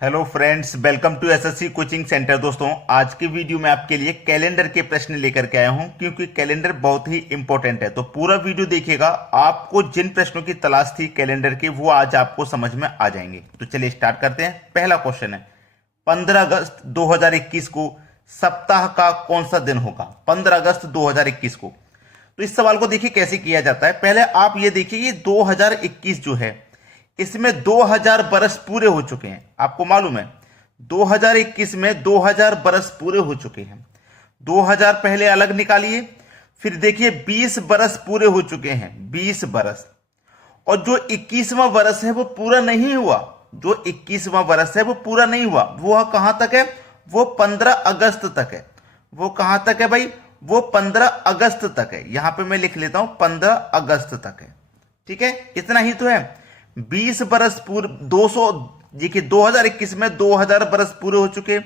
Hello friends, welcome to SSC coaching centre. दोस्तों, आज की वीडियो में आपके लिए कैलेंडर के प्रश्न लेकर के आया हूं क्योंकि कैलेंडर बहुत ही इंपॉर्टेंट है। तो पूरा वीडियो देखिएगा, आपको जिन प्रश्नों की तलाश थी कैलेंडर के वो आज आपको समझ में आ जाएंगे। तो चलिए स्टार्ट करते हैं। पहला क्वेश्चन है, 15 अगस्त 2021 को सप्ताह का कौन सा दिन होगा? 15 अगस्त 2021 को। तो इस सवाल को देखिए कैसे किया जाता है। पहले आप ये देखिए, ये 2021 जो है इसमें 2000 बरस पूरे हो चुके हैं। आपको मालूम है 2021 में 2000 बरस पूरे हो चुके हैं। 2000 पहले अलग निकालिए, फिर देखिए 20 बरस पूरे हो चुके हैं, 20 बरस। और जो 21वां बरस है वो पूरा नहीं हुआ, जो 21वां बरस है वो पूरा नहीं हुआ। वो कहां तक है? वो 15 अगस्त तक है। वो कहां तक है भाई? वो 15 अगस्त तक है। यहां पे मैं लिख लेता हूं 15 अगस्त तक है। ठीक है, इतना ही तो है। 20 बरस पूरे 200, देखिए 2021 में 2000 बरस पूरे हो चुके,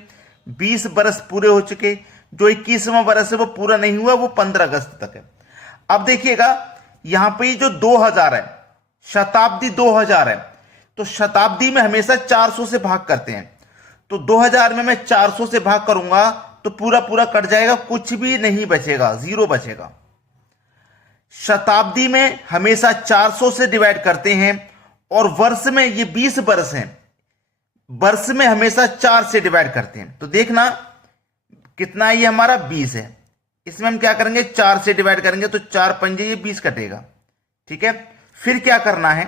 20 बरस पूरे हो चुके। जो 21वां बरस है वो पूरा नहीं हुआ, वो 15 अगस्त तक है। अब देखिएगा यहां पे जो 2000 है, शताब्दी 2000 है, तो शताब्दी में हमेशा 400 से भाग करते हैं। तो 2000 में मैं 400 से भाग करूंगा तो पूरा पूरा कट जाएगा, कुछ भी नहीं बचेगा, जीरो बचेगा। शताब्दी में हमेशा 400 से डिवाइड करते हैं और वर्ष में ये 20 वर्ष हैं, वर्ष में हमेशा 4 से डिवाइड करते हैं। तो देखना कितना ये हमारा 20 है, इसमें हम क्या करेंगे 4 से डिवाइड करेंगे तो 4 पंजे ये 20 कटेगा। ठीक है, फिर क्या करना है,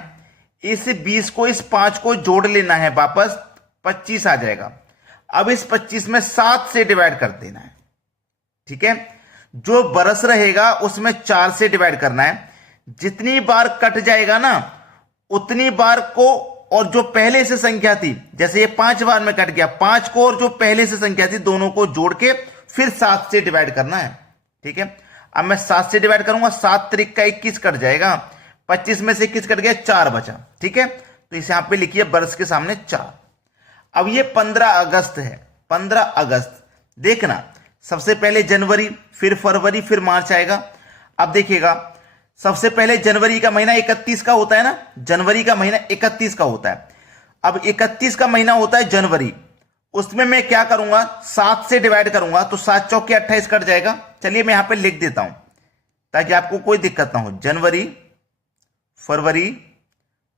इस 20 को इस 5 को जोड़ लेना है, वापस 25 आ जाएगा। अब इस 25 में 7 से डिवाइड कर देना है। ठीक है, जो बरस रहेगा उसमें 4 से डिवाइड करना है। जितनी बार कट जाएगा ना उतनी बार को, और जो पहले से संख्या थी, जैसे ये 5 बार में कट गया, 5 को और जो पहले से संख्या थी दोनों को जोड़ के फिर 7 से डिवाइड करना है। ठीक है, अब मैं 7 से डिवाइड करूंगा, 7 त्रिक का 21 कट जाएगा, 25 में से 21 कट गया, 4 बचा। ठीक है, तो इसे यहां पे लिखिए बरस के सामने 4। अब ये 15 अगस्त है, 15 अगस्त। देखना सबसे पहले जनवरी, फिर फरवरी, फिर मार्च आएगा। अब देखिएगा सबसे पहले जनवरी का महीना 31 का होता है ना, जनवरी का महीना 31 का होता है। अब 31 का महीना होता है जनवरी, उसमें मैं क्या करूंगा 7 से डिवाइड करूंगा तो 7 चौके 28 कट जाएगा। चलिए मैं यहां पे लिख देता हूं ताकि आपको कोई दिक्कत ना हो। जनवरी, फरवरी,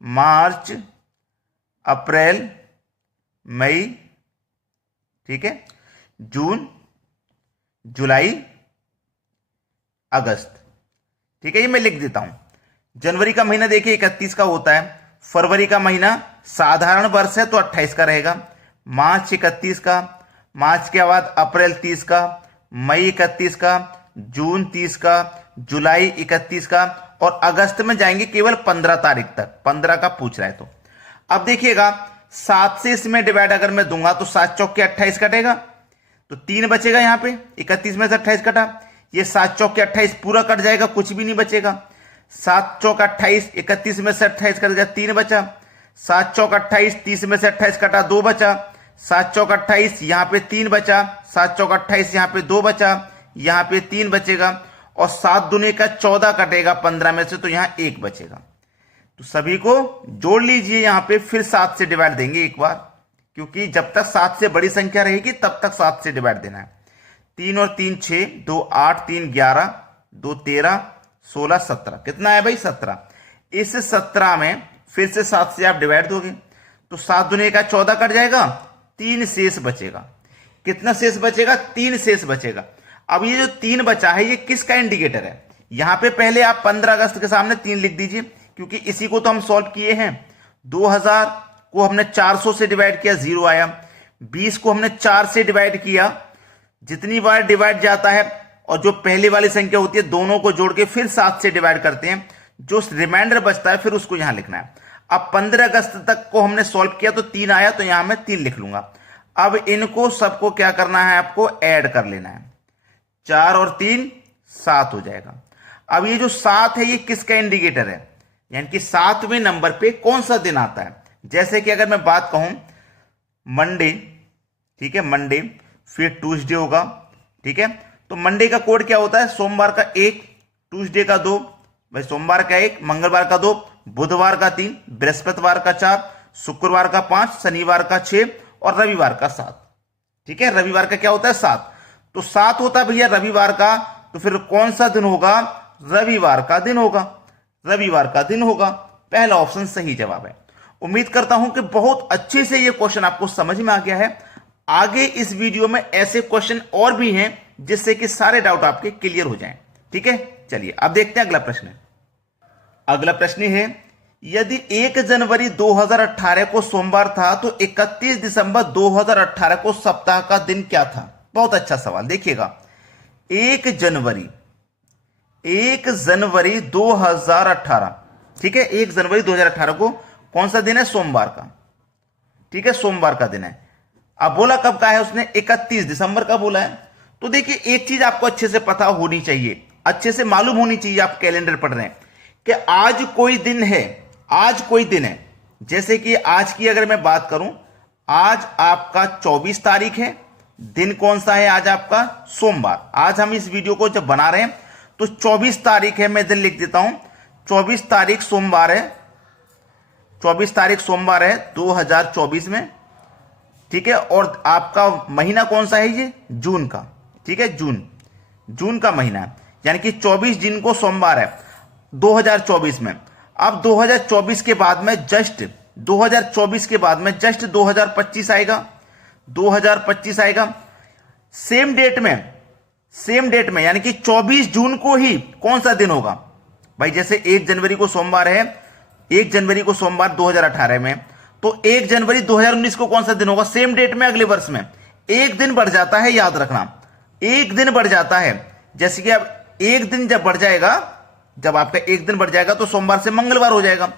मार्च, अप्रैल, मई, ठीक है, जून, जुलाई, अगस्त। ठीक है, ये मैं लिख देता हूं। जनवरी का महीना देखिए 31 का होता है, फरवरी का महीना साधारण वर्ष है तो 28 का रहेगा, मार्च 31 का, मार्च के बाद अप्रैल 30 का, मई 31 का, जून 30 का, जुलाई 31 का, और अगस्त में जाएंगे केवल 15 तारीख तक। 15 का पूछ रहा है तो अब देखिएगा 7 से इसमें डिवाइड अगर मैं दूंगा तो 7 चौके 28 कटेगा, तो 3 बचेगा। यहां पे 31 में से 28 कटा, ये 7 चौके 28 पूरा कट जाएगा, कुछ भी नहीं बचेगा। 7 चौक 28, 31 में से 28 कट गया, 3 बचा। 7 चौक 28, 30 में से 28 कटा, 2 बचा। 7 चौक 28, यहां पे 3 बचा। 7 चौक 28, यहां पे 2 बचा, यहां पे 3 बचेगा। और 7 दूनी का 14 कटेगा 15 में से, तो यहां 1 बचेगा। तो सभी को जोड़ लीजिए, यहां पे फिर 7 से डिवाइड देंगे एक बार, क्योंकि जब तक 7 से बड़ी संख्या रहेगी तब तक 7 से डिवाइड देना है। 3 और 3 6, 2 8, 3 11, 2 13, 16 17। कितना है भाई? 17। इस 17 में फिर से 7 से आप डिवाइड दोगे तो 7 दुनिया का 14 कट जाएगा, 3 शेष बचेगा। कितना शेष बचेगा? 3 शेष बचेगा। अब ये जो 3 बचा है ये किसका इंडिकेटर है? यहां पे पहले आप 15 अगस्त के सामने 3 लिख दीजिए, क्योंकि इसी को तो हम सॉल्व किए हैं। 2000 को हमने 400 से डिवाइड किया, 0 आया। 20 को हमने 4 से डिवाइड किया, जितनी बार डिवाइड जाता है और जो पहले वाली संख्या होती है दोनों को जोड़ के फिर 7 से डिवाइड करते हैं, जो रिमाइंडर बचता है फिर उसको यहां लिखना है। अब 15 अगस्त तक को हमने सॉल्व किया तो 3 आया, तो यहां मैं 3 लिख लूंगा। अब इनको सबको क्या करना है, आपको ऐड कर लेना है। 4 और 3 7 हो जाएगा। अब ये जो 7 है ये किसका इंडिकेटर है? यानी कि 7वें नंबर पे कौन सा दिन आता है? जैसे कि अगर मैं बात कहूं मंडे, ठीक है, मंडे, फिर ट्यूसडे होगा। ठीक है, तो मंडे का कोड क्या होता है? सोमवार का 1, ट्यूसडे का 2, भाई सोमवार का 1, मंगलवार का 2, बुधवार का 3, बृहस्पतिवार का 4, शुक्रवार का 5, शनिवार का 6 और रविवार का 7। ठीक है, रविवार का क्या होता है 7, तो 7 होता है भैया रविवार का, तो फिर कौन सा दिन होगा, रविवार का दिन होगा, रविवार का दिन होगा। पहला ऑप्शन सही जवाब है। उम्मीद करता हूं कि बहुत अच्छे से यह क्वेश्चन आपको समझ में आ गया है। आगे इस वीडियो में ऐसे क्वेश्चन और भी हैं जिससे कि सारे डाउट आपके क्लियर हो जाएं। ठीक है, चलिए अब देखते हैं अगला प्रश्न। अगला प्रश्न है, यदि 1 जनवरी 2018 को सोमवार था तो 31 दिसंबर 2018 को सप्ताह का दिन क्या था? बहुत अच्छा सवाल। देखिएगा, 1 जनवरी 2018, ठीक है, 1 जनवरी 2018 को कौन सा दिन है? सोमवार का। ठीक है, सोमवार का दिन है। अब बोला कब का है उसने? 31 दिसंबर का बोला है। तो देखिए, एक चीज आपको अच्छे से पता होनी चाहिए, अच्छे से मालूम होनी चाहिए, आप कैलेंडर पढ़ रहे हैं कि आज कोई दिन है, आज कोई दिन है। जैसे कि आज की अगर मैं बात करूं, आज आपका 24 तारीख है। दिन कौन सा है आज आपका? सोमवार। आज हम इस वीडियो को जब बना रहे हैं तो 24 तारीख है, मैं दिन लिख देता हूं, 24 तारीख सोमवार है, 24 तारीख सोमवार है 2024 में। ठीक है, और आपका महीना कौन सा है? ये जून का। ठीक है, जून का महीना है, यानी कि 24 जून को सोमवार है 2024 में। अब 2024 के बाद में जस्ट 2025 आएगा, 2025 आएगा। सेम डेट में यानी कि 24 जून को ही कौन सा दिन होगा भाई? जैसे 1 जनवरी को सोमवार है, 1 जनवरी को सोमवार 2018 में, तो 1 जनवरी 2019 को कौन सा दिन होगा? सेम डेट में अगले वर्ष में। एक दिन बढ़ जाता है, याद रखना, एक दिन बढ़ जाता है। जैसे कि अब एक दिन जब बढ़ जाएगा, जब आपका एक दिन बढ़ जाएगा तो सोमवार से मंगलवार हो जाएगा।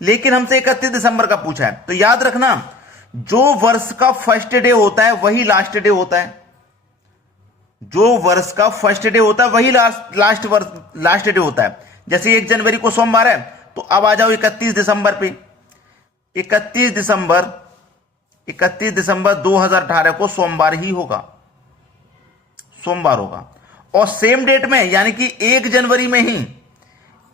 लेकिन हमसे 31 दिसंबर का पूछा है, तो याद रखना, जो वर्ष का फर्स्ट डे होता है वही लास्ट डे होता है। जो वर्ष का फर्स्ट डे होता है वही लास्ट डे होता है। जैसे 1 जनवरी को सोमवार है, तो अब आ जाओ 31 दिसंबर पे। 31 दिसंबर 2018 को सोमवार ही होगा, सोमवार होगा। और सेम डेट में यानी कि 1 जनवरी में ही,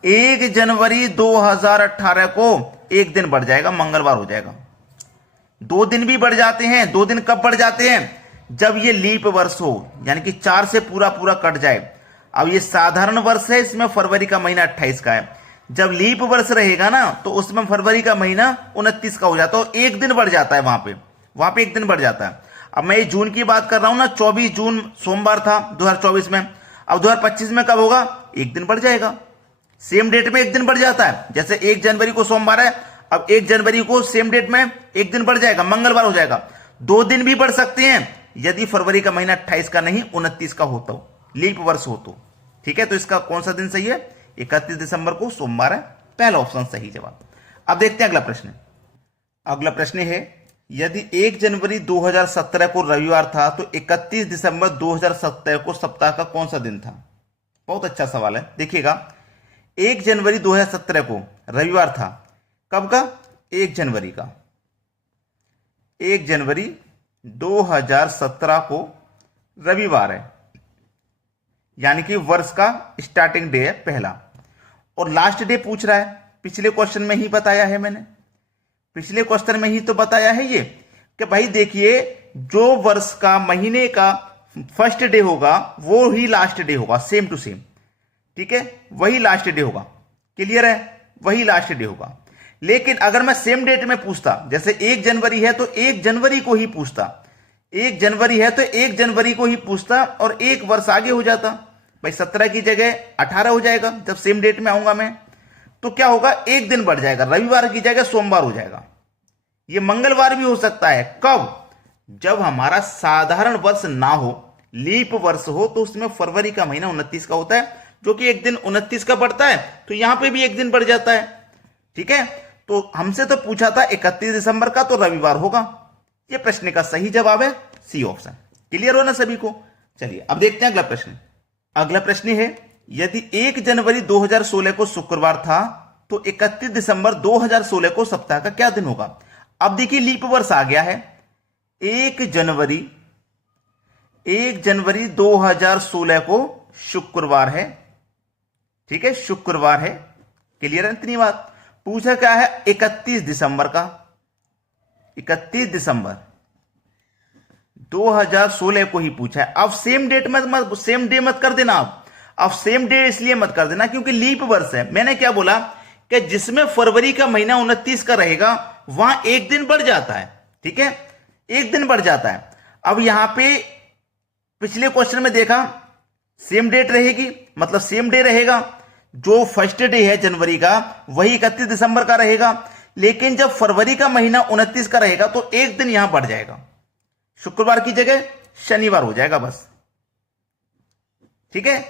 1 जनवरी 2018 को एक दिन बढ़ जाएगा, मंगलवार हो जाएगा। 2 दिन भी बढ़ जाते हैं। 2 दिन कब बढ़ जाते हैं? जब ये लीप वर्ष हो, यानी कि 4 से पूरा कट जाए। अब ये साधारण वर्ष है, इसमें फरवरी का महीना 28 का है। जब लीप वर्ष रहेगा ना, तो उसमें फरवरी का महीना 29 का हो जाता है, तो एक दिन बढ़ जाता है वहां पे एक दिन बढ़ जाता है। अब मैं जून की बात कर रहा हूं ना, 24 जून सोमवार था 2024 में। अब 2025 में कब होगा? एक दिन बढ़ जाएगा, सेम डेट में एक दिन बढ़ जाता है। जैसे 1 जनवरी को सोमवार है, अब 1 जनवरी को सेम डेट में एक दिन बढ़ जाएगा, मंगलवार हो जाएगा। 2 दिन भी बढ़ सकते हैं यदि फरवरी का महीना 28 का नहीं 29 का हो तो, लीप वर्ष हो तो। ठीक है, तो इसका कौन सा दिन सही है? 31 दिसंबर को सोमवार है, पहला ऑप्शन सही जवाब। अब देखते हैं अगला प्रश्न। अगला प्रश्न है, यदि 1 जनवरी 2017 को रविवार था तो 31 दिसंबर 2017 को सप्ताह का कौन सा दिन था? बहुत अच्छा सवाल है। देखिएगा, 1 जनवरी 2017 को रविवार था। कब का? 1 जनवरी का। 1 जनवरी 2017 को रविवार है, यानी कि वर्ष का स्टार्टिंग डे है पहला। और लास्ट डे पूछ रहा है, पिछले क्वेश्चन में ही बताया है मैंने, पिछले क्वेश्चन में ही तो बताया है ये कि भाई देखिए, जो वर्ष का महीने का फर्स्ट डे होगा वो ही लास्ट डे होगा, सेम टू सेम। ठीक है, वही लास्ट डे होगा। क्लियर है? वही लास्ट डे होगा। लेकिन अगर मैं सेम डेट में पूछता, जैसे 1 जनवरी है तो 1 जनवरी को ही पूछता, 1 जनवरी है तो 1 जनवरी को ही पूछता और एक वर्ष आगे हो जाता। भाई 17 की जगह 18 हो जाएगा जब सेम डेट में आऊंगा मैं। तो क्या होगा? एक दिन बढ़ जाएगा, रविवार की जगह सोमवार हो जाएगा। यह मंगलवार भी हो सकता है। कब? जब हमारा साधारण वर्ष ना हो, लीप वर्ष हो, तो उसमें फरवरी का महीना 29 का होता है, जो कि एक दिन 29 का बढ़ता है, तो यहां पे भी एक दिन बढ़ जाता है। ठीक है, तो हमसे तो पूछा था 31 दिसंबर का, तो रविवार होगा। यह प्रश्न का सही जवाब है सी ऑप्शन। क्लियर हो ना सभी को? चलिए अब देखते हैं अगला प्रश्न। अगला प्रश्न है, यदि 1 जनवरी 2016 को शुक्रवार था तो 31 दिसंबर 2016 को सप्ताह का क्या दिन होगा? अब देखिए, लीप वर्ष आ गया है। 1 जनवरी 2016 को शुक्रवार है। ठीक है, शुक्रवार है। क्लियर है इतनी बात? पूछा क्या है? 31 दिसंबर का। 31 दिसंबर 2016 को ही पूछा है। अब सेम डेट मत सेम डे मत कर देना। अब सेम डे इसलिए मत कर देना क्योंकि लीप वर्ष है। मैंने क्या बोला कि जिसमें फरवरी का महीना 29 का रहेगा वहां एक दिन बढ़ जाता है, ठीक है, एक दिन बढ़ जाता है। अब यहां पे पिछले क्वेश्चन में देखा सेम डेट रहेगी, मतलब सेम डे रहेगा, जो फर्स्ट डे है जनवरी का वही 31 दिसंबर का रहेगा। लेकिन जब फरवरी का महीना 29 का रहेगा तो एक दिन यहां बढ़ जाएगा, शुक्रवार की जगह शनिवार हो जाएगा बस, ठीक है।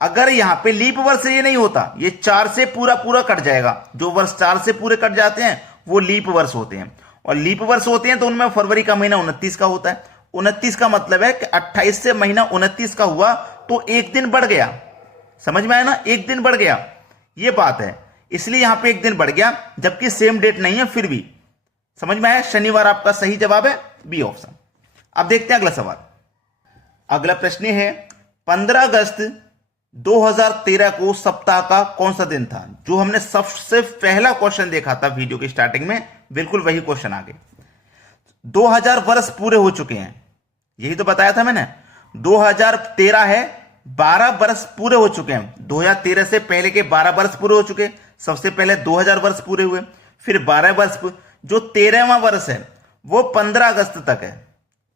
अगर यहां पे लीप वर्ष ये नहीं होता, ये 4 से पूरा पूरा कट जाएगा। जो वर्ष 4 से पूरे कट जाते हैं वो लीप वर्ष होते हैं, और लीप वर्ष होते हैं तो उनमें फरवरी का महीना 29 का होता है। 29 का मतलब है कि 28 से महीना 29 का हुआ तो एक दिन बढ़ गया, समझ में आया ना, एक दिन बढ़ गया, ये बात है। इसलिए यहां पे एक दिन बढ़ गया, जबकि सेम डेट नहीं है, फिर भी समझ में आया। शनिवार आपका सही जवाब है, बी ऑप्शन। अब देखते हैं अगला सवाल। अगला प्रश्न है 15 अगस्त 2013 को सप्ताह का कौन सा दिन था। जो हमने सबसे पहला क्वेश्चन देखा था वीडियो की स्टार्टिंग में, बिल्कुल वही क्वेश्चन आ गए। 2000 वर्ष पूरे हो चुके हैं, यही तो बताया था मैंने। 2013 है, 12 वर्ष पूरे हो चुके हैं। 2013 से पहले के 12 वर्ष पूरे हो चुके। सबसे पहले 2000 वर्ष पूरे हुए, फिर 12 वर्ष। जो 13वां वर्ष है वो 15 अगस्त तक है,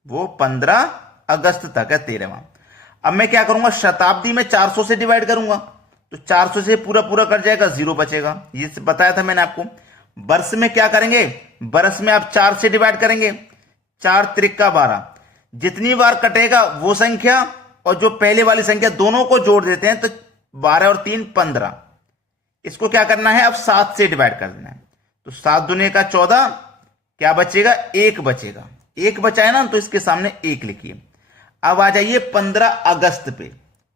वो 15 अगस्त तक है 13वां। अब मैं क्या करूंगा, शताब्दी में 400 से डिवाइड करूंगा, तो 400 से पूरा पूरा कट जाएगा, 0 बचेगा। ये बताया था मैंने आपको। वर्ष में क्या करेंगे, वर्ष में आप 4 से डिवाइड करेंगे, 4 त्रिका 12। जितनी बार कटेगा वो संख्या और जो पहले वाली संख्या दोनों को जोड़ देते हैं तो 12 और 3 15। इसको क्या करना है, अब 7 से डिवाइड कर देना है, तो 7 दूने का 14, क्या बचेगा, 1 बचेगा। 1 बचा है ना, तो इसके सामने 1 लिखिए। अब आ जाइए 15 अगस्त पे।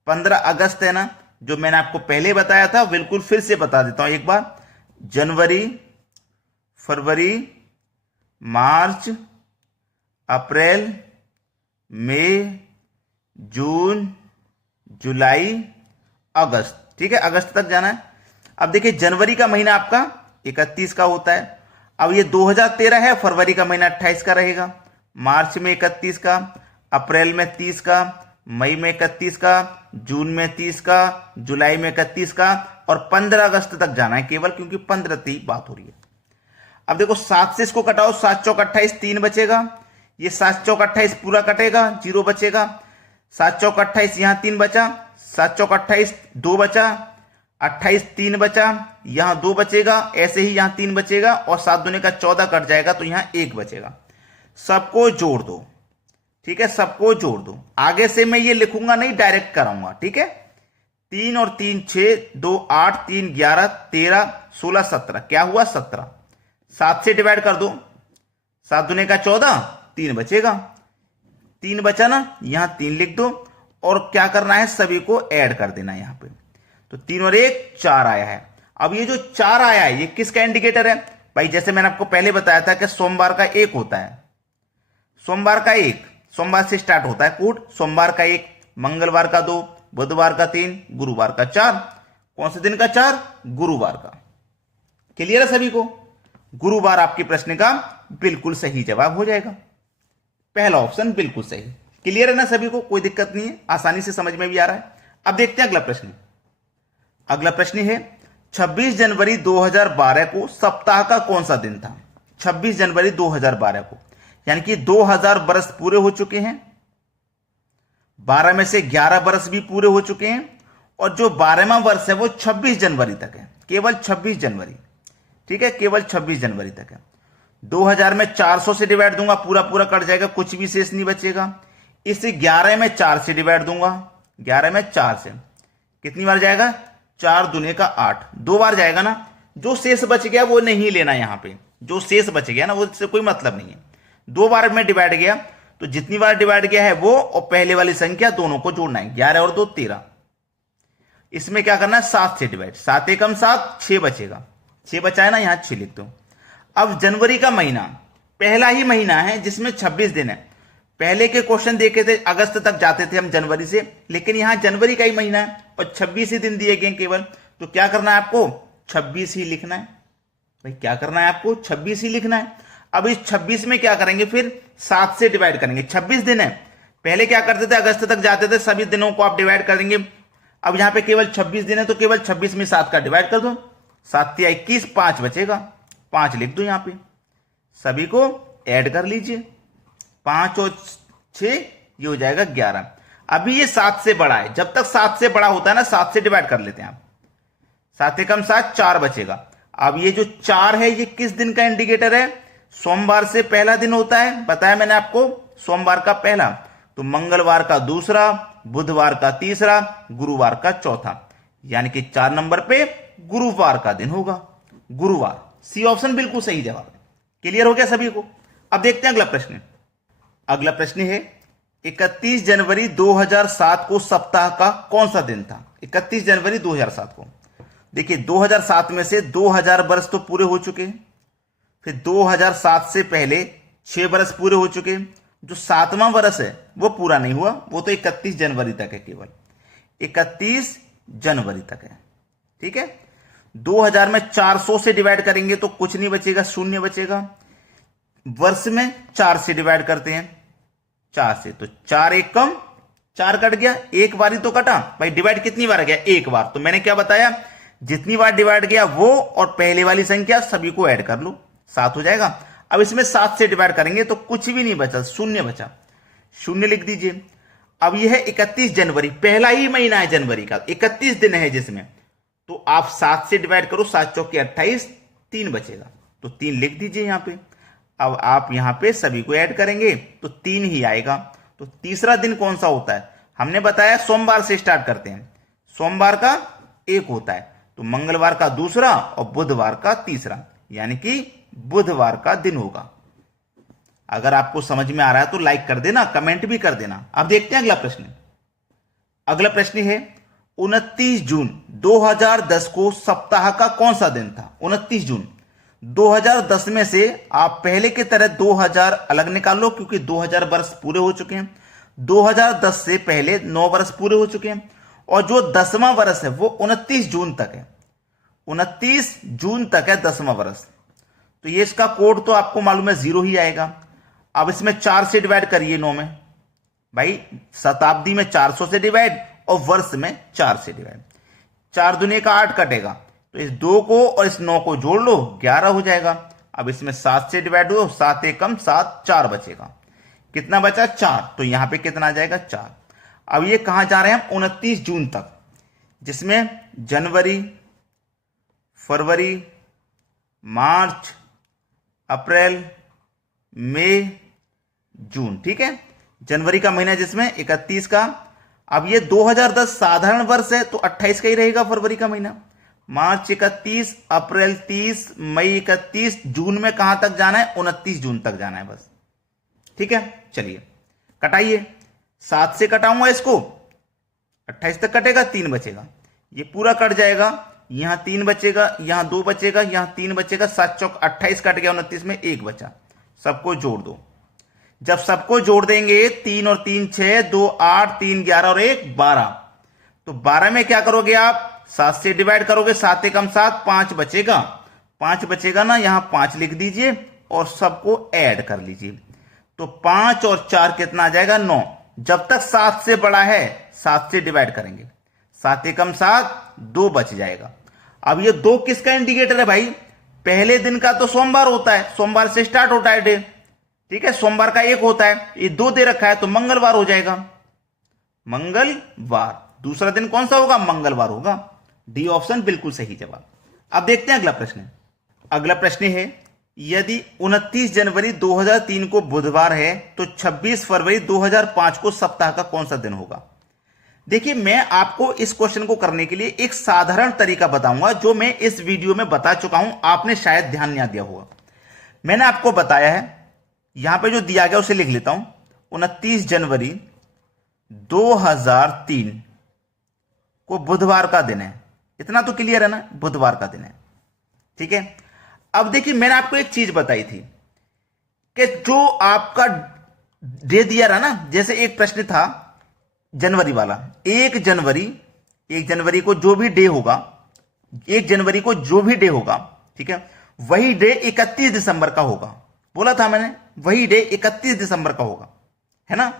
15 अगस्त है ना, जो मैंने आपको पहले बताया था, बिल्कुल फिर से बता देता हूं एक बार। जनवरी, फरवरी, मार्च, अप्रैल, मई, जून, जुलाई, अगस्त, ठीक है, अगस्त तक जाना है। अब देखिए जनवरी का महीना आपका 31 का होता है। अब ये 2013 है, फरवरी का महीना 28 का रहेगा, मार्च में 31 का, अप्रैल में 30 का, मई में 31 का, जून में 30 का, जुलाई में 31 का, और 15 अगस्त तक जाना है केवल, क्योंकि 15 की बात हो रही है। अब देखो 7 से इसको कटाओ, 7 चौक 28, 3 बचेगा। ये 7 चौक 28 पूरा कटेगा, 0 बचेगा। 7 चौक 28, यहां 3 बचा, 7 चौक 28, 2 बचा, 28 3 बचा, यहां 2 बचेगा, ऐसे ही यहां 3 बचेगा, और 7 दूने का 14 कट जाएगा, तो यहां 1 बचेगा। सबको जोड़ दो, ठीक है, सबको जोड़ दो। आगे से मैं ये लिखूंगा नहीं, डायरेक्ट कराऊंगा, ठीक है। 3 और 3 6, 2 8, 3 11, 13 16 17, क्या हुआ 17। 7 से डिवाइड कर दो, 7 दूने का 14, 3 बचेगा, 3 बचा ना, यहां 3 लिख दो, और क्या करना है, सभी को ऐड कर देना यहां पे। तो 3 और 1 4 आया है। अब ये जो 4 आया है, ये किसका इंडिकेटर है भाई। जैसे मैंने आपको पहले बताया था कि सोमवार का 1 होता है, सोमवार का 1, सोमवार से स्टार्ट होता है कोड। सोमवार का 1, मंगलवार का 2, बुधवार का 3, गुरुवार का 4। कौन से दिन का 4, गुरुवार का। क्लियर है सभी को। गुरुवार आपके प्रश्न का बिल्कुल सही जवाब हो जाएगा, पहला ऑप्शन बिल्कुल सही। क्लियर है ना सभी को, कोई दिक्कत नहीं है, आसानी से समझ में भी आ रहा है। अब देखते हैं अगला प्रश्न। अगला प्रश्न है 26 जनवरी 2012 को सप्ताह का कौन सा दिन था। 26 जनवरी 2012 को, यानी कि 2000 बरस पूरे हो चुके हैं, 12 में से 11 बरस भी पूरे हो चुके हैं, और जो 12वां वर्ष है वो 26 जनवरी तक है, केवल 26 जनवरी, ठीक है, केवल 26 जनवरी तक है। 2000 में 400 से डिवाइड दूंगा, पूरा पूरा कट जाएगा, कुछ भी शेष नहीं बचेगा। इस 11 में 4 से डिवाइड दूंगा, 11 में 4 से कितनी बार जाएगा, 4 दूने का 8, 2 बार जाएगा ना। जो शेष बच गया वो नहीं लेना, यहां पे जो शेष बच गया ना वो से कोई मतलब नहीं है। 2 बार में डिवाइड गया, तो जितनी बार डिवाइड गया है वो और पहले वाली संख्या दोनों को जोड़ना है, 11 और 2 13। इसमें क्या करना है, 7 से डिवाइड, 7 एकम 7, 6 बचेगा, 6 बचा है ना, यहां 6 लिख दो। अब जनवरी का महीना पहला ही महीना है जिसमें 26 दिन है। पहले के क्वेश्चन देखे थे अगस्त तक जाते थे हम जनवरी से, लेकिन यहां जनवरी का ही महीना है और 26 ही दिन दिए गए केवल। तो क्या करना है आपको, 26 ही लिखना है भाई, क्या करना है आपको, 26 ही लिखना है। अब इस 26 में क्या करेंगे, फिर 7 से डिवाइड करेंगे। 26 दिन है, पहले क्या करते थे, अगस्त तक जाते थे, सभी दिनों को आप डिवाइड करेंगे। अब यहां पे केवल 26 दिन है तो केवल 26 में 7 का डिवाइड कर दो, 7 या 21, 5 बचेगा, 5 लिख दो यहां पे, सभी को ऐड कर लीजिए, 5 और 6 ये हो जाएगा 11। अभी ये 7 से बड़ा है, जब तक 7 से बड़ा होता है ना 7 से डिवाइड कर लेते हैं आप, 7 एकम 7, 4 बचेगा। अब ये जो 4 है ये किस दिन का इंडिकेटर है, सोमवार से पहला दिन होता है, बताया मैंने आपको, सोमवार का पहला, तो मंगलवार का दूसरा, बुधवार का तीसरा, गुरुवार का चौथा, यानी कि 4 नंबर पे गुरुवार का दिन होगा, गुरुवार। सी ऑप्शन बिल्कुल सही जवाब है। क्लियर हो गया सभी को। अब देखते हैं अगला प्रश्न। अगला प्रश्न है 31 जनवरी 2007 को सप्ताह का कौन सा दिन था। 31 जनवरी 2007 को, देखिए 2007 में से 2000 वर्ष तो पूरे हो चुके, फिर 2007 से पहले 6 वर्ष पूरे हो चुके, जो 7वां वर्ष है वो पूरा नहीं हुआ, वो तो 31 जनवरी तक है, केवल 31 जनवरी तक है। ठीक है, 2000 में 400 से डिवाइड करेंगे तो कुछ नहीं बचेगा, शून्य बचेगा। वर्ष में 4 से डिवाइड करते हैं, 4 से, तो 4 एक कम 4 कट गया, एक बार ही तो कटा भाई, डिवाइड कितनी बार गया, एक बार। तो मैंने क्या बताया, जितनी बार डिवाइड गया वो और पहले वाली संख्या सभी को ऐड कर लो, 7 हो जाएगा। अब इसमें 7 से डिवाइड करेंगे तो कुछ भी नहीं बचा, शून्य बचा, शून्य लिख दीजिए। अब यह है 31 जनवरी, पहला ही महीना है जनवरी का, 31 दिन है जिसमें, तो आप 7 से डिवाइड करो, 7 चौके 28, 3 बचेगा, तो 3 लिख दीजिए यहां पे। अब आप यहां पे सभी को ऐड करेंगे तो 3 ही आएगा। तो तीसरा दिन कौन सा होता है, हमने बताया सोमवार से स्टार्ट करते हैं, सोमवार का 1 होता है, तो मंगलवार का दूसरा और बुधवार का तीसरा, यानी कि बुधवार का दिन होगा। अगर आपको समझ में आ रहा है तो लाइक कर देना, कमेंट भी कर देना। अब देखते हैं अगला प्रश्न। अगला प्रश्न है 29 जून 2010 को सप्ताह का कौन सा दिन था। 29 जून 2010 में से आप पहले की तरह 2000 अलग निकाल लो, क्योंकि 2000 वर्ष पूरे हो चुके हैं, 2010 से पहले 9 वर्ष पूरे हो चुके हैं, और जो 10वां वर्ष है वो 29 जून तक है, 29 जून तक है 10वां वर्ष। तो ये इसका कोड तो आपको मालूम है 0 ही आएगा। अब इसमें 4 से डिवाइड करिए 9 में, भाई शताब्दी में 400 से डिवाइड और वर्ष में 4 से डिवाइड, 4 दूनी का 8 कटेगा, तो इस 2 को और इस 9 को जोड़ लो, 11 हो जाएगा। अब इसमें 7 से डिवाइड हो, 7 एकम 7, 4 बचेगा, कितना बचा 4, तो यहां पे कितना आ जाएगा 4। अब ये कहां जा रहे हैं हम, 29 जून तक, जिसमें जनवरी, फरवरी, मार्च, अप्रैल, मई, जून। ठीक है, जनवरी का महीना जिसमें 31 का। अब ये 2010 साधारण वर्ष है तो 28 का ही रहेगा फरवरी का महीना, मार्च 31, अप्रैल 30, मई 31, जून में कहां तक जाना है, 29 जून तक जाना है बस। ठीक है, चलिए कटाइए, 7 से कटाऊंगा इसको, 28 तक कटेगा, 3 बचेगा, ये पूरा कट जाएगा, यहां 3 बचेगा, यहां 2 बचेगा, यहां 3 बचेगा, 7 चौक 28 कट गया, 29 में 1 बचा, सबको जोड़ दो। जब सबको जोड़ देंगे 3 और 3 6, 2 8, 3 11 और 1 12, तो 12 में क्या करोगे आप, 7 से डिवाइड करोगे, 7 एकम 7, 5 बचेगा, 5 बचेगा ना, यहां 5 लिख दीजिए और सबको ऐड कर लीजिए, तो 5 और 4 कितना आ जाएगा 9। जब तक 7 से बड़ा है 7 से डिवाइड करेंगे, 7 एकम 7, 2 बच जाएगा। अब ये 2 किसका इंडिकेटर है भाई, पहले दिन का तो सोमवार होता है, सोमवार से स्टार्ट होता है डे, ठीक है, सोमवार का 1 होता है, ये 2 दे रखा है तो मंगलवार हो जाएगा, मंगलवार। दूसरा दिन कौन सा होगा, मंगलवार होगा, डी ऑप्शन बिल्कुल सही जवाब। अब देखते हैं अगला प्रश्न। अगला प्रश्न है यदि 29 जनवरी 2003 को बुधवार है तो 26 फरवरी 2005 को सप्ताह का कौन सा दिन होगा। देखिए, मैं आपको इस क्वेश्चन को करने के लिए एक साधारण तरीका बताऊंगा जो मैं इस वीडियो में बता चुका हूं, आपने शायद ध्यान नहीं दिया होगा। मैंने आपको बताया है, यहां पे जो दिया गया उसे लिख लेता हूं, 29 जनवरी 2003 को बुधवार का दिन है, इतना तो क्लियर है ना, बुधवार का दिन है। ठीक है, अब देखिए मैंने आपको एक चीज बताई थी कि जो आपका डे दिया रहा ना, जैसे एक प्रश्न था जनवरी वाला, 1 जनवरी को जो भी डे होगा, 1 जनवरी को जो भी डे होगा, ठीक है, वही डे 31 दिसंबर का होगा, बोला था मैंने, वही डे 31 दिसंबर का होगा, है ना।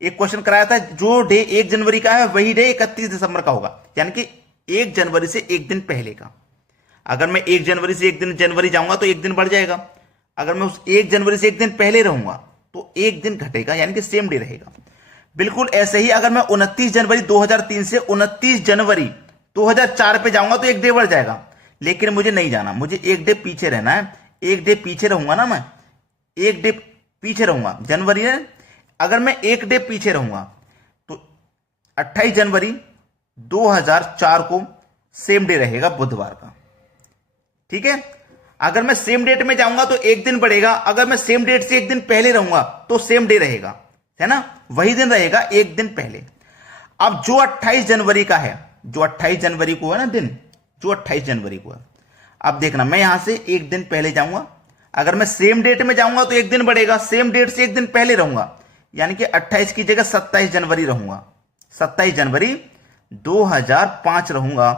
एक क्वेश्चन कराया था, जो डे 1 जनवरी का है वही डे 31 दिसंबर का होगा, यानी कि 1 जनवरी से एक दिन पहले का। अगर मैं 1 जनवरी से एक दिन जनवरी जाऊंगा तो एक दिन बढ़ जाएगा, अगर मैं उस 1 जनवरी से एक दिन पहले रहूंगा तो एक दिन घटेगा, यानी कि सेम डे रहेगा। बिल्कुल ऐसे ही अगर मैं 29 जनवरी 2003 से 29 जनवरी 2004 पे जाऊंगा तो एक डे बढ़ जाएगा, लेकिन मुझे नहीं जाना, मुझे एक डे पीछे रहना है। एक डे पीछे रहूंगा ना, मैं एक डे पीछे रहूंगा जनवरी है। अगर मैं एक डे पीछे रहूंगा तो 28 जनवरी 2004 को सेम डे रहेगा, बुधवार का। ठीक है, अगर मैं सेम डेट में जाऊंगा तो एक दिन बढ़ेगा, अगर मैं सेम डेट से एक दिन पहले रहूंगा तो सेम डे रहेगा, है ना, वही दिन रहेगा एक दिन पहले। अब जो 28 जनवरी का है, जो 28 जनवरी को है ना दिन, जो 28 जनवरी को है, अब देखना मैं यहां से एक दिन पहले जाऊंगा, अगर मैं सेम डेट में जाऊंगा तो एक दिन बढ़ेगा, सेम डेट से एक दिन पहले रहूंगा, यानी कि 28 की जगह 27 जनवरी रहूंगा, 27 जनवरी 2005 रहूंगा।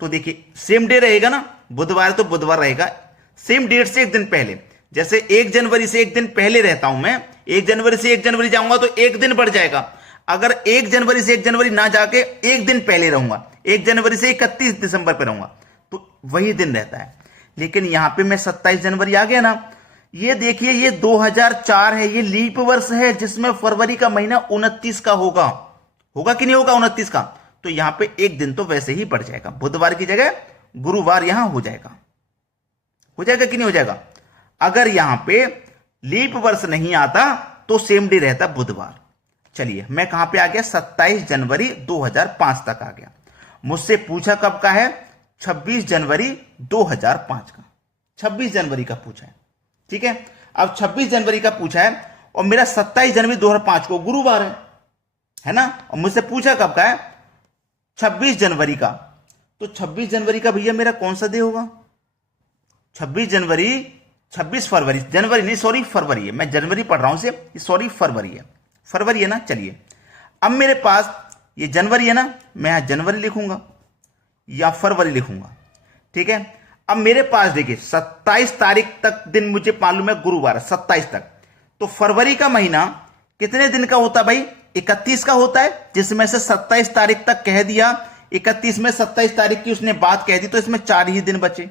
तो देखिए सेम डे रहेगा ना, बुधवार तो बुधवार रहेगा, सेम डेट से एक दिन पहले। जैसे 1 जनवरी से एक दिन पहले रहता हूं मैं, 1 जनवरी से 1 जनवरी जाऊंगा तो एक दिन बढ़ जाएगा। अगर 1 जनवरी से 1 जनवरी ना जाके एक दिन पहले रहूंगा, 1 जनवरी से 31 दिसंबर पर रहूंगा, तो वही दिन रहता है। लेकिन यहां पे मैं 27 जनवरी आ गया ना, ये देखिए ये 2004 है, ये लीप वर्ष है जिसमें फरवरी का महीना 29 का होगा, होगा कि नहीं होगा 29 का, तो यहां पे एक दिन तो वैसे ही बढ़ जाएगा, बुधवार की जगह गुरुवार यहां हो जाएगा, हो जाएगा कि नहीं हो जाएगा। अगर यहां पे लीप वर्ष नहीं आता तो सेम डे रहता बुधवार। चलिए मैं कहां पे आ गया, 27 जनवरी 2005 तक आ गया। मुझसे पूछा कब का है, 26 जनवरी 2005 का, 26 जनवरी का पूछा है। ठीक है, अब 26 जनवरी का पूछा है और मेरा 27 जनवरी 2005 को गुरुवार है ना, और मुझसे पूछा कब का है, 26 जनवरी का। तो 26 जनवरी का भैया मेरा कौन सा डे होगा, 26 जनवरी, 26 फरवरी, जनवरी नहीं सॉरी फरवरी है, मैं जनवरी पढ़ रहा हूं से, सॉरी फरवरी है, फरवरी है ना। चलिए अब मेरे पास ये जनवरी है ना, मैं यहां जनवरी लिखूंगा या फरवरी लिखूंगा। ठीक है, अब मेरे पास देखिए 27 तारीख तक दिन मुझे मालूम है गुरुवार है, 27 तक। तो फरवरी का महीना कितने दिन का होता है भाई, 31 का होता है, जिसमें से 27 तारीख तक कह दिया, 31 में 27 तारीख की उसने बात कह दी, तो इसमें 4 ही दिन बचे।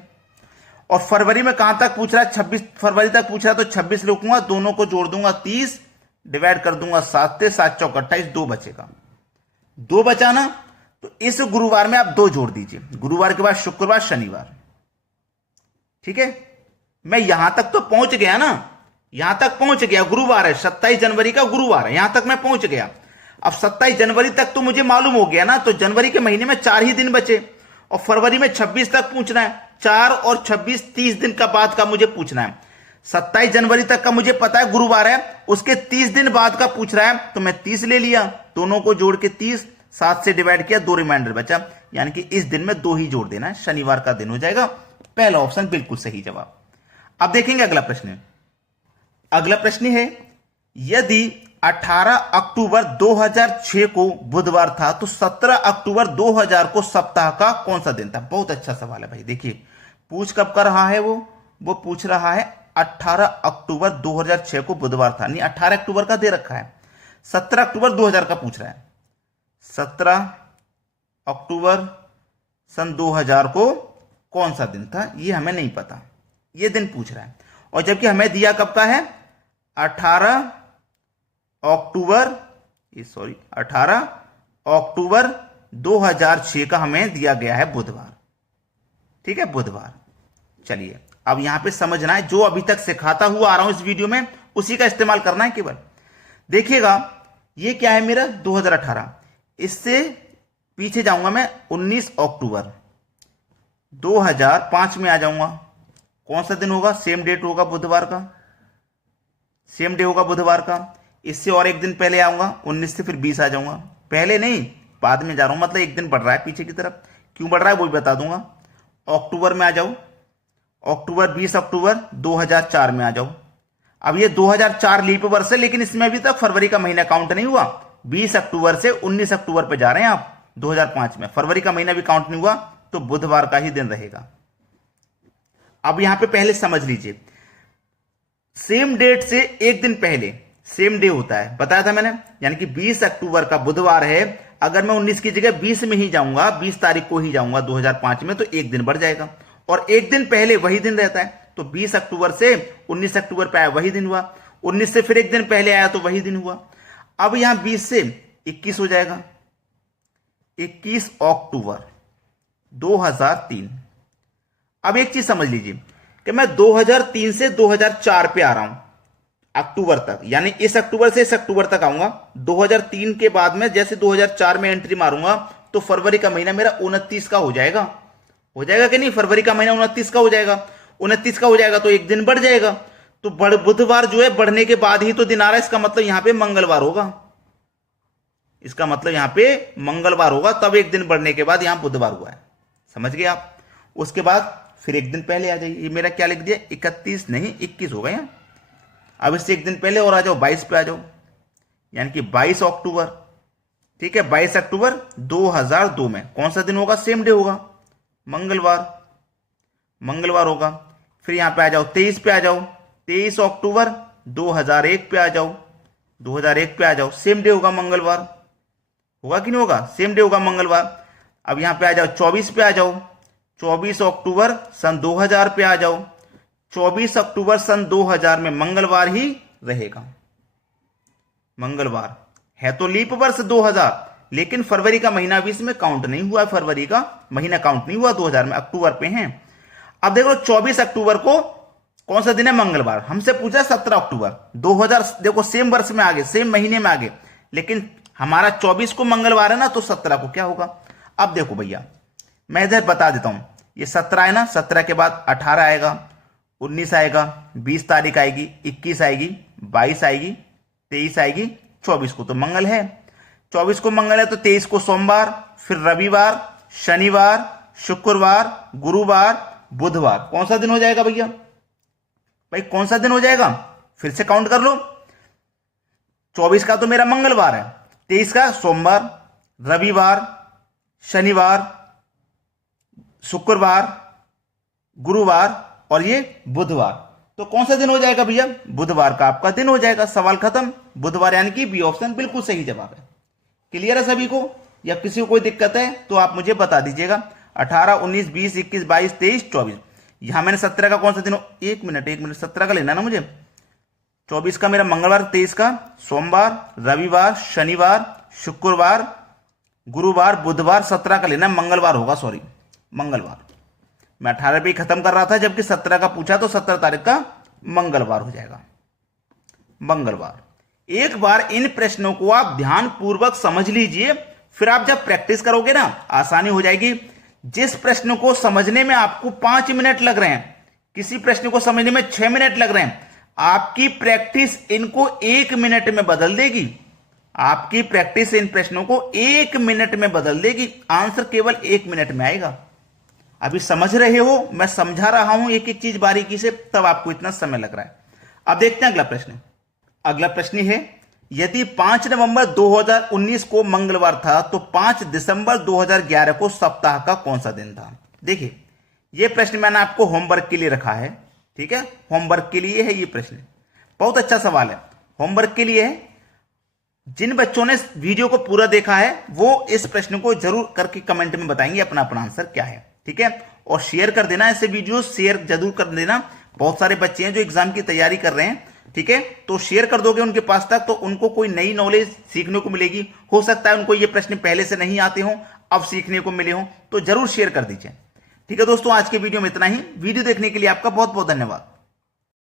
और फरवरी में कहां तक पूछ रहा है, 26 फरवरी तक पूछ रहा है, तो 26 लिखूंगा, दोनों को जोड़ दूंगा 30, डिवाइड कर दूंगा 7 से, 7 चौक 28, 2 बचेगा, 2 बचा ना। तो इस गुरुवार में आप 2 जोड़ दीजिए, गुरुवार के बाद शुक्रवार शनिवार। ठीक है, मैं यहां तक तो पहुंच गया ना, यहां तक पहुंच गया, गुरुवार है, 27 जनवरी का गुरुवार है, यहां तक मैं पहुंच गया। अब 27 जनवरी तक तो मुझे मालूम हो गया ना, तो जनवरी के महीने में 4 ही दिन बचे, और फरवरी में 26 तक पूछना है, 4 और 26 30 दिन का बाद का मुझे पूछना है। 27 जनवरी तक का मुझे पता है गुरुवार है, उसके 30 दिन बाद का पूछ रहा है, तो मैं 30 ले लिया, दोनों को जोड़ के 30, 7 से डिवाइड किया, 2 रिमाइंडर बचा, यानी कि इस दिन में 2 ही जोड़ देना है, शनिवार का दिन हो जाएगा। पहला ऑप्शन बिल्कुल सही जवाब। अब देखेंगे अगला प्रश्न। अगला प्रश्न है, यदि 18 अक्टूबर 2006 को बुधवार था तो 17 अक्टूबर 2000 को सप्ताह का कौन सा दिन था। बहुत अच्छा सवाल है भाई। देखिए पूछ कब कर रहा है, वो पूछ रहा है 18 अक्टूबर 2006 को बुधवार था, नहीं 18 अक्टूबर का दे रखा है, 17 अक्टूबर 2000 का पूछ रहा है। 17 अक्टूबर सन 2000 को कौन सा दिन था, ये हमें नहीं पता, ये दिन पूछ रहा है। और जबकि हमें दिया कब का है, 18 अक्टूबर 2006 का हमें दिया गया है बुधवार। ठीक है, बुधवार। चलिए अब यहां पे समझना है, जो अभी तक सिखाता हुआ आ रहा हूं इस वीडियो में उसी का इस्तेमाल करना है केवल। देखिएगा ये क्या है मेरा 2018, इससे पीछे जाऊंगा मैं 19 अक्टूबर 2005 में आ जाऊंगा। कौन सा दिन होगा, सेम डेट होगा बुधवार का, सेम डे होगा बुधवार का। इससे और एक दिन पहले आऊंगा, 19 से फिर 20 आ जाऊंगा, पहले नहीं बाद में जा रहा हूं, मतलब एक दिन बढ़ रहा है पीछे की तरफ, क्यों बढ़ रहा है वो भी बता दूंगा। अक्टूबर में आ जाऊं, अक्टूबर 20 अक्टूबर 2004 में आ जाऊं। अब ये 2004 लीप वर्ष है, लेकिन इसमें अभी तक फरवरी का महीना काउंट नहीं हुआ, 20 अक्टूबर से 19 अक्टूबर पे जा रहे हैं आप 2005 में, फरवरी का महीना भी काउंट नहीं हुआ, तो बुधवार का ही दिन रहेगा। अब यहां पे पहले समझ लीजिए, सेम डेट से एक दिन पहले सेम डे होता है, बताया था मैंने, यानी कि 20 अक्टूबर का बुधवार है, अगर मैं 19 की जगह 20 में ही जाऊंगा, 20 तारीख को ही जाऊंगा 2005 में, तो एक दिन बढ़ जाएगा और एक दिन पहले वही दिन रहता है। तो 20 अक्टूबर से 19 अक्टूबर पे आया वही दिन हुआ, 19 से फिर एक दिन पहले आया तो वही दिन हुआ। अब यहां 20 से 21 हो जाएगा, 21 अक्टूबर 2003। अब एक चीज समझ लीजिए कि मैं 2003 से 2004 पे आ रहा हूं अक्टूबर तक, यानी इस अक्टूबर से इस अक्टूबर तक आऊंगा। 2003 के बाद में जैसे 2004 में एंट्री मारूंगा तो फरवरी का महीना मेरा 29 का हो जाएगा कि नहीं? फरवरी का महीना 29 का हो जाएगा, 29 का हो जाएगा तो एक दिन बढ़ जाएगा। तो बुधवार जो है बढ़ने के बाद ही तो दिन आ रहा है, इसका मतलब यहां पे मंगलवार होगा, इसका मतलब यहां पे मंगलवार होगा, तब एक दिन बढ़ने के बाद यहां बुधवार हुआ है। समझ गए आप? उसके बाद फिर एक दिन पहले आ जाइए, ये मेरा क्या लिख दिया, 31 नहीं 21 हो गया। अब इससे एक दिन पहले और आ जाओ, 22 पे आ जाओ, यानी कि 22 अक्टूबर। ठीक है, 22 अक्टूबर 2002 में कौन सा दिन होगा? सेम डे होगा, मंगलवार होगा। फिर यहां पे आ जाओ, 23 पे आ जाओ, 23 अक्टूबर 2001 पे आ जाओ, 2001 पे आ जाओ, सेम डे होगा, मंगलवार होगा कि नहीं होगा? सेम डे होगा, मंगलवार। अब यहां पे आ जाओ, 24 पे आ जाओ, 24 अक्टूबर सन 2000 पे आ जाओ, 24 अक्टूबर सन 2000 में मंगलवार ही रहेगा, मंगलवार है तो लीप वर्ष 2000, लेकिन फरवरी का महीना भी इसमें काउंट नहीं हुआ, फरवरी का महीना काउंट नहीं हुआ 2000 में, अक्टूबर पे हैं। अब देखो 24 अक्टूबर को कौन सा दिन है? मंगलवार। हमसे पूछा 17 अक्टूबर 2000, देखो सेम वर्ष में आगे, सेम महीने में आगे, लेकिन हमारा 24 को मंगलवार है ना, तो 17 को क्या होगा? अब देखो भैया, मैं इधर बता देता हूं, ये 17 है ना, 17 के बाद 18 आएगा, 19 आएगा, 20 तारीख आएगी, 21 आएगी, 22 आएगी, 23 आएगी, 24 को तो मंगल है, 24 को मंगल है तो 23 को सोमवार, फिर रविवार, शनिवार, शुक्रवार, गुरुवार, बुधवार। कौन सा दिन हो जाएगा भैया? भाई कौन सा दिन हो जाएगा? फिर से काउंट कर लो, 24 का तो मेरा मंगलवार है, 23 का सोमवार, रविवार, शनिवार, शुक्रवार, गुरुवार और ये बुधवार। तो कौन सा दिन हो जाएगा भैया? बुधवार का आपका दिन हो जाएगा। सवाल खत्म, बुधवार, यानी कि बी ऑप्शन बिल्कुल सही जवाब है। क्लियर है सभी को? या किसी को कोई दिक्कत है तो आप मुझे बता दीजिएगा। 18, 19, 20, 21, 22, 23, 24। यहां मैंने 17 का कौन सा दिन हो, एक मिनट 17 का लेना ना मुझे। 24 का मेरा मंगलवार, 23 का सोमवार, रविवार, शनिवार, शुक्रवार, गुरुवार, बुधवार, 17 का लेना, मंगलवार होगा, सॉरी मंगलवार। मैं 18 पे खत्म कर रहा था, जबकि 17 का पूछा तो 17 तारीख का मंगलवार हो जाएगा, मंगलवार। एक बार इन प्रश्नों को आप ध्यान पूर्वक समझ लीजिए, फिर आप जब प्रैक्टिस करोगे ना आसानी हो जाएगी। जिस प्रश्न को समझने में आपको 5 मिनट लग रहे हैं, किसी प्रश्न को समझने में 6 मिनट लग रहे हैं, आपकी प्रैक्टिस इनको 1 मिनट में बदल देगी। आपकी प्रैक्टिस इन प्रश्नों को 1 मिनट में बदल देगी, आंसर केवल 1 मिनट में आएगा। अभी समझ रहे हो, मैं समझा रहा हूं एक एक चीज बारीकी से, तब आपको इतना समय लग रहा है। अब देखते हैं अगला प्रश्न। अगला प्रश्न है, यदि 5 नवंबर 2019 को मंगलवार था तो 5 दिसंबर 2011 को सप्ताह का कौन सा दिन था? देखिए यह प्रश्न मैंने आपको होमवर्क के लिए रखा है, ठीक है, होमवर्क के लिए है ये प्रश्न। बहुत अच्छा सवाल है, होमवर्क के लिए है। जिन बच्चों ने वीडियो को पूरा देखा है वो इस प्रश्न को जरूर करके कमेंट में बताएंगे अपना अपना आंसर क्या है, ठीक है। और शेयर कर देना, ऐसे वीडियो शेयर जरूर कर देना। बहुत सारे बच्चे हैं जो एग्जाम की तैयारी कर रहे हैं, ठीक है, तो शेयर कर दोगे उनके पास तक तो उनको कोई नई नॉलेज सीखने को मिलेगी। हो सकता है उनको ये प्रश्न पहले से नहीं आते हो, अब सीखने को मिले हो, तो जरूर शेयर कर दीजिए, ठीक है दोस्तों। आज के वीडियो में इतना ही। वीडियो देखने के लिए आपका बहुत बहुत धन्यवाद।